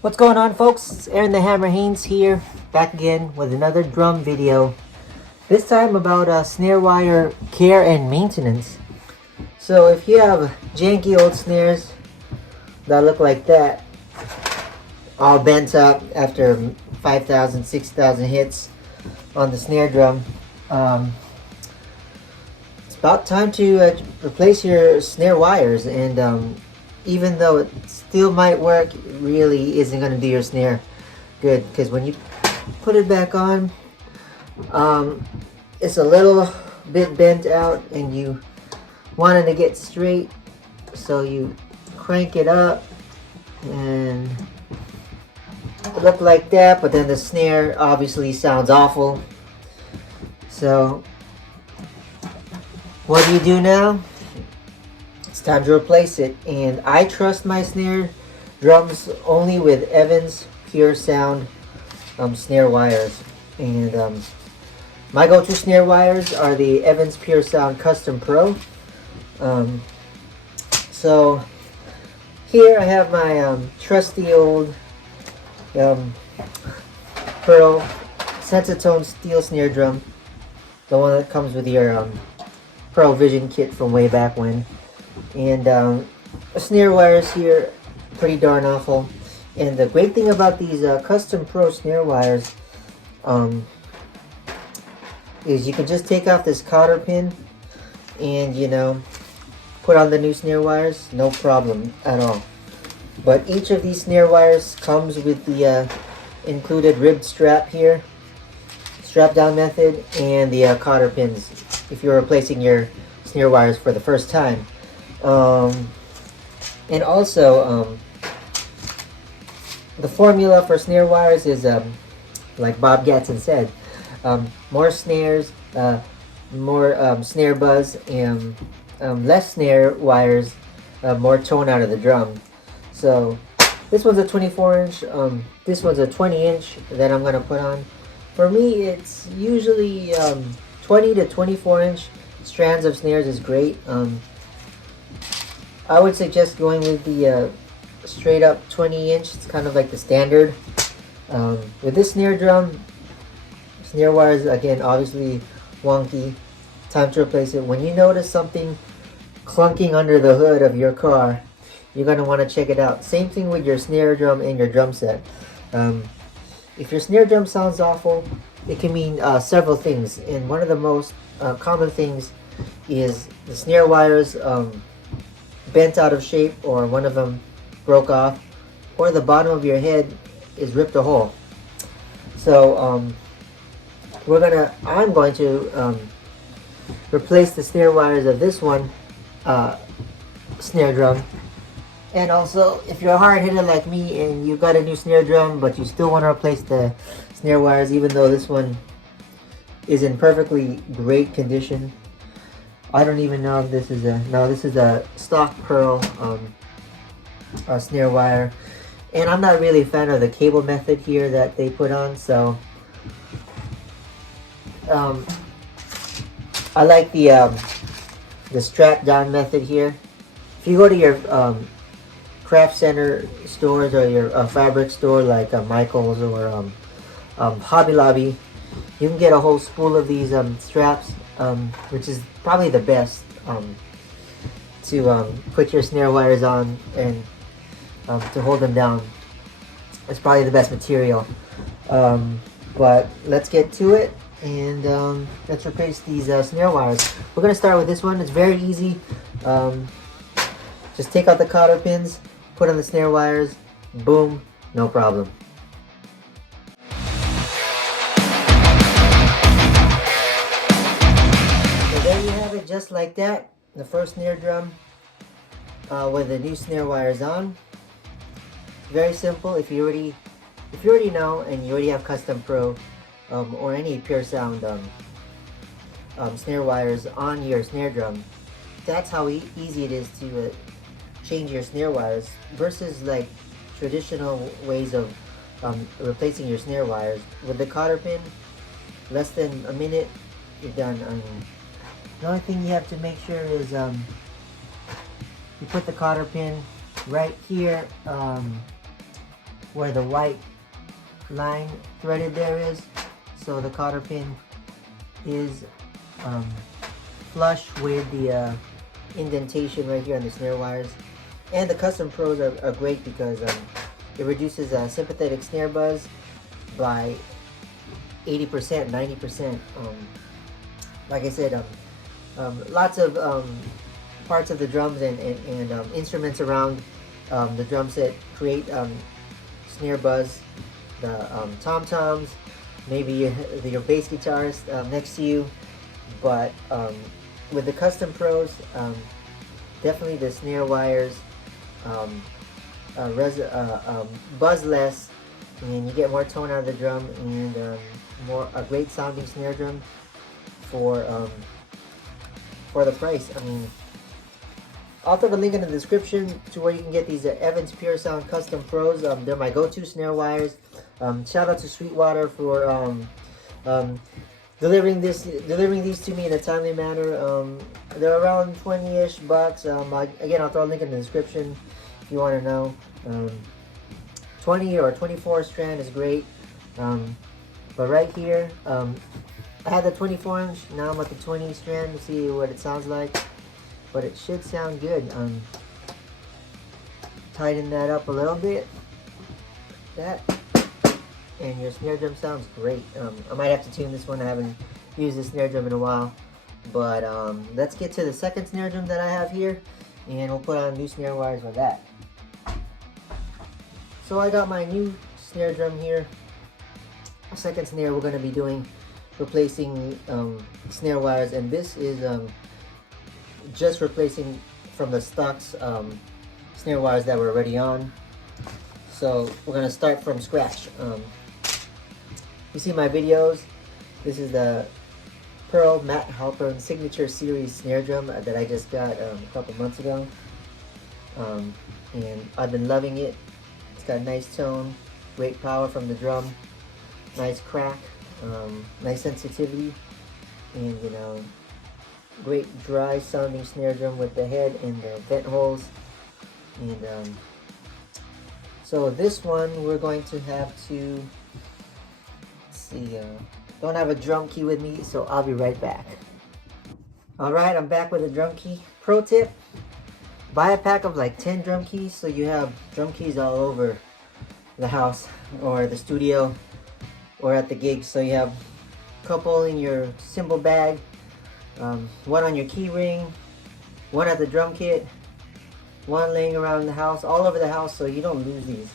What's going on, folks? It's Aaron the Hammer Haynes here, back again with another drum video. This time about snare wire care and maintenance. So if you have janky old snares that look like that, all bent up after 5,000, 6,000 hits on the snare drum, it's about time to replace your snare wires. And even though it still might work, it really isn't going to do your snare good, because when you put it back on, it's a little bit bent out and you want it to get straight, so you crank it up and it look like that, but then the snare obviously sounds awful. So what do now? It's time to replace it, and I trust my snare drums only with Evans Puresound snare wires. And my go-to snare wires are the Evans Puresound Custom Pro. So here I have my trusty old Pearl Sentatone steel snare drum, the one that comes with your Pearl Vision kit from way back when. And the snare wires here, pretty darn awful. And the great thing about these Custom Pro snare wires is you can just take off this cotter pin and, you know, put on the new snare wires, no problem at all. But each of these snare wires comes with the included ribbed strap here, strap down method, and the cotter pins if you're replacing your snare wires for the first time. And also the formula for snare wires is like Bob Gatson said, more snares, more snare buzz, and less snare wires, more tone out of the drum. So this one's a 24 inch, this one's a 20 inch that I'm gonna put on. For me, it's usually 20 to 24 inch strands of snares is great. I would suggest going with the straight up 20 inch. It's kind of like the standard. With this snare drum, snare wires, again, obviously wonky. Time to replace it. When you notice something clunking under the hood of your car, you're going to want to check it out. Same thing with your snare drum and your drum set. If your snare drum sounds awful, it can mean several things. And one of the most common things is the snare wires bent out of shape, or one of them broke off, or the bottom of your head is ripped a hole. So I'm going to replace the snare wires of this one snare drum. And also, if you're a hard hitter like me and you've got a new snare drum but you still want to replace the snare wires, even though this one is in perfectly great condition. I don't even know if this is a stock Pearl snare wire. And I'm not really a fan of the cable method here that they put on, so I like the strap down method here. If you go to your craft center stores or your fabric store like Michael's or Hobby Lobby, you can get a whole spool of these straps, which is probably the best to put your snare wires on and to hold them down. It's probably the best material. But let's get to it, and let's replace these snare wires. We're going to start with this one. It's very easy. Just take out the cotter pins, put on the snare wires, boom, no problem. So there you have it, just like that. The first snare drum with the new snare wires on. Very simple. If you already know and you already have Custom Pro or any Puresound snare wires on your snare drum, that's how easy it is to change your snare wires versus like traditional ways of replacing your snare wires. With the cotter pin, less than a minute, you're done. The only thing you have to make sure is you put the cotter pin right here where the white line threaded there is. So the cotter pin is flush with the indentation right here on the snare wires. And the Custom Pros are great because it reduces sympathetic snare buzz by 80%, 90%. Like I said, lots of parts of the drums and instruments around the drum set create snare buzz. The tom-toms, maybe your bass guitarist next to you, but with the Custom Pros, definitely the snare wires buzz less, and you get more tone out of the drum, and a great sounding snare drum for the price. I mean, I'll throw the link in the description to where you can get these Evans Puresound Custom Pros. They're my go-to snare wires. Shout out to Sweetwater for delivering these to me in a timely manner. They're around 20-ish bucks. Again, I'll throw a link in the description if you want to know. 20 or 24 strand is great. But right here, I had the 24 inch. Now I'm at the 20 strand to see what it sounds like. But it should sound good. Tighten that up a little bit. That. And your snare drum sounds great. I might have to tune this one. I haven't used the snare drum in a while. But let's get to the second snare drum that I have here, and we'll put on new snare wires with that. So I got my new snare drum here. Second snare we're going to be doing, replacing snare wires, and this is just replacing from the stocks snare wires that were already on. So we're going to start from scratch. You see my videos. This is the Pearl Matt Halpern Signature Series snare drum that I just got a couple months ago, and I've been loving it. It's got nice tone, great power from the drum, nice crack, nice sensitivity, and you know, great dry sounding snare drum with the head and the vent holes. And so this one we're going to have to, let's see, don't have a drum key with me, so I'll be right back. Alright, I'm back with a drum key. Pro tip, buy a pack of like 10 drum keys so you have drum keys all over the house or the studio or at the gig. So you have a couple in your cymbal bag, one on your key ring, one at the drum kit, one laying around the house, all over the house, so you don't lose these.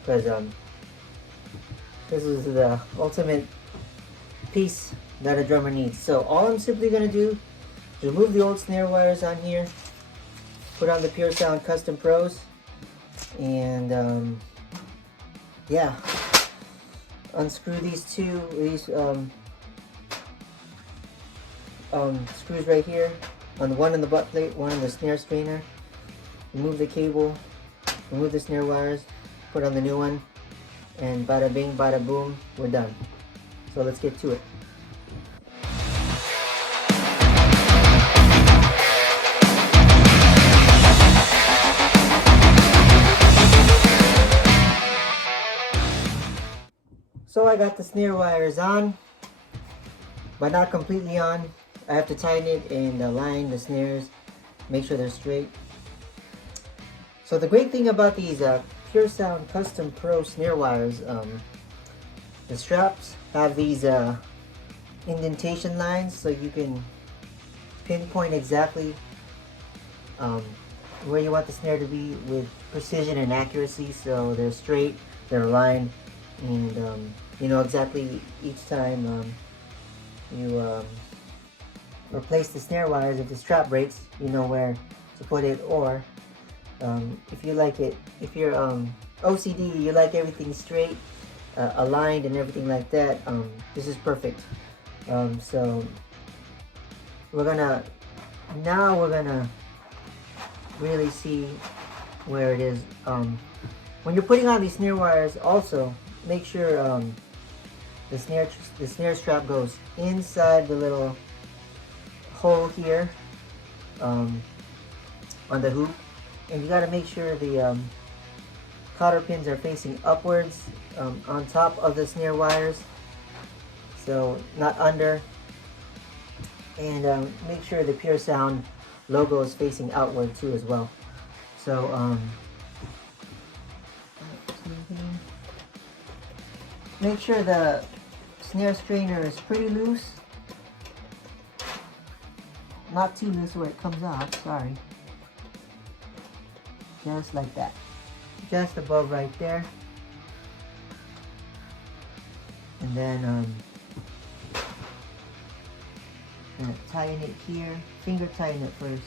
Because this is the ultimate piece that a drummer needs. So all I'm simply going to do is remove the old snare wires on here, put on the Puresound Custom Pros, and yeah, unscrew these screws right here, on the one in the butt plate, one in the snare strainer. Remove the cable, remove the snare wires, put on the new one, and bada bing, bada boom, we're done. So let's get to it. So I got the snare wires on, but not completely on. I have to tighten it and align the snares, make sure they're straight. So the great thing about these Puresound Custom Pro snare wires, the straps have these indentation lines, so you can pinpoint exactly where you want the snare to be with precision and accuracy. So they're straight, they're aligned, and you know exactly each time you replace the snare wires. If the strap breaks, you know where to put it. Or if you like it, if you're OCD, you like everything straight, aligned and everything like that, this is perfect. So we're gonna really see where it is. When you're putting on these snare wires, also make sure the snare strap goes inside the little hole here on the hoop, and you got to make sure the cotter pins are facing upwards on top of the snare wires, so not under. And make sure the Puresound logo is facing outward too as well. So make sure the snare strainer is pretty loose. Not too loose where it comes off, sorry. Just like that. Just above right there. And then gonna tighten it here. Finger tighten it first.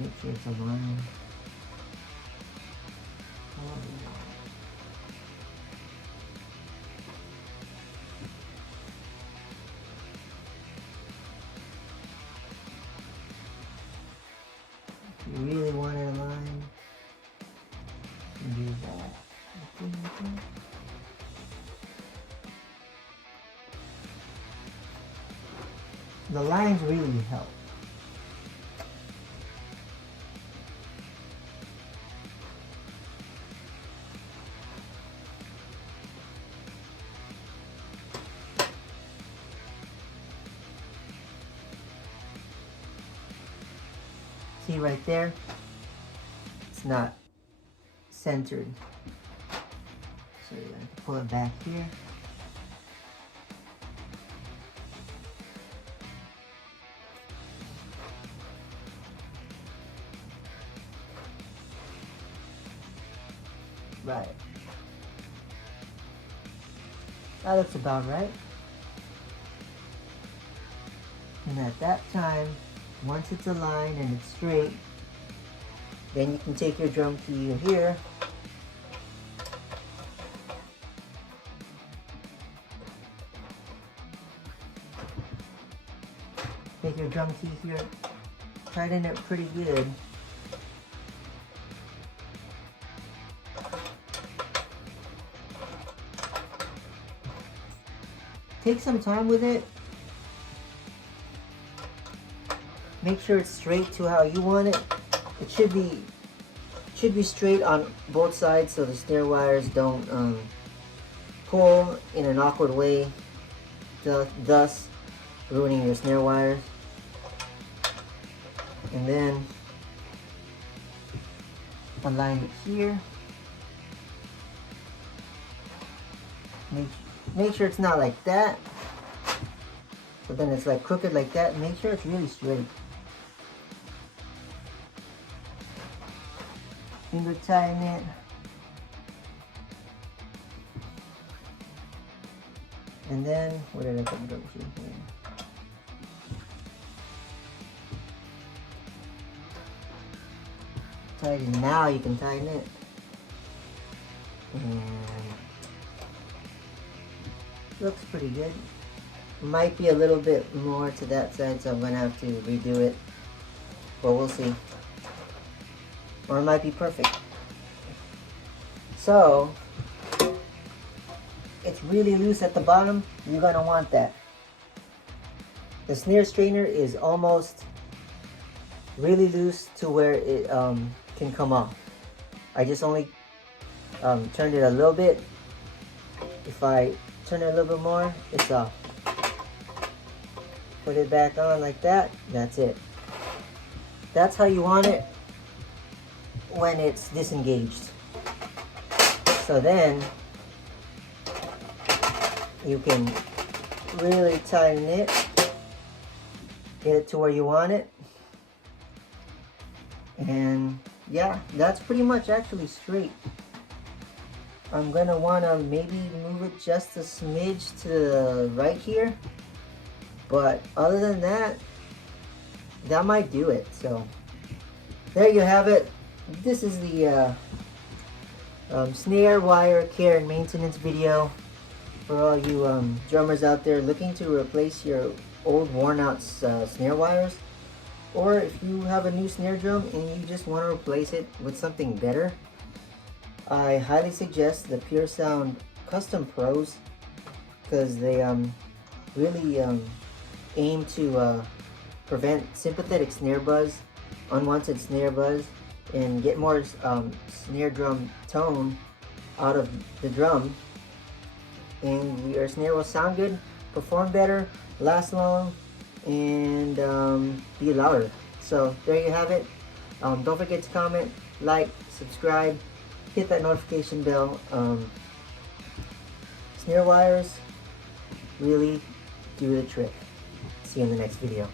Make sure it's aligned. If you really want it aligned, you can do that. The lines really help. See right there? It's not centered. So you have to pull it back here. Right. That looks about right. And at that time, once it's aligned and it's straight, then you can take your drum key here take your drum key here, tighten it pretty good. Take some time with it. Make sure it's straight to how you want it. It should be straight on both sides so the snare wires don't pull in an awkward way, thus ruining your snare wires. And then align it here. Make sure it's not like that, but then it's like crooked like that. Make sure it's really straight. Finger tighten it. And then, where did I put the drum key? Tighten. Now you can tighten it. And looks pretty good. Might be a little bit more to that side, so I'm gonna have to redo it, but we'll see. Or it might be perfect. So it's really loose at the bottom. You're gonna want that. The snare strainer is almost really loose to where it can come off. I just only turned it a little bit. If I turn it a little bit more, it's off. Put it back on like that. That's it. That's how you want it when it's disengaged. So then you can really tighten it, get it to where you want it, and yeah, that's pretty much actually straight. I'm gonna wanna maybe move it just a smidge to the right here, but other than that, that might do it. So there you have it. This is the snare wire care and maintenance video for all you drummers out there looking to replace your old worn out snare wires, or if you have a new snare drum and you just want to replace it with something better. I highly suggest the Puresound Custom Pros, because they really aim to prevent sympathetic snare buzz, unwanted snare buzz, and get more snare drum tone out of the drum, and your snare will sound good, perform better, last long, and be louder. So there you have it. Don't forget to comment, like, subscribe, hit that notification bell. Snare wires really do the trick. See you in the next video.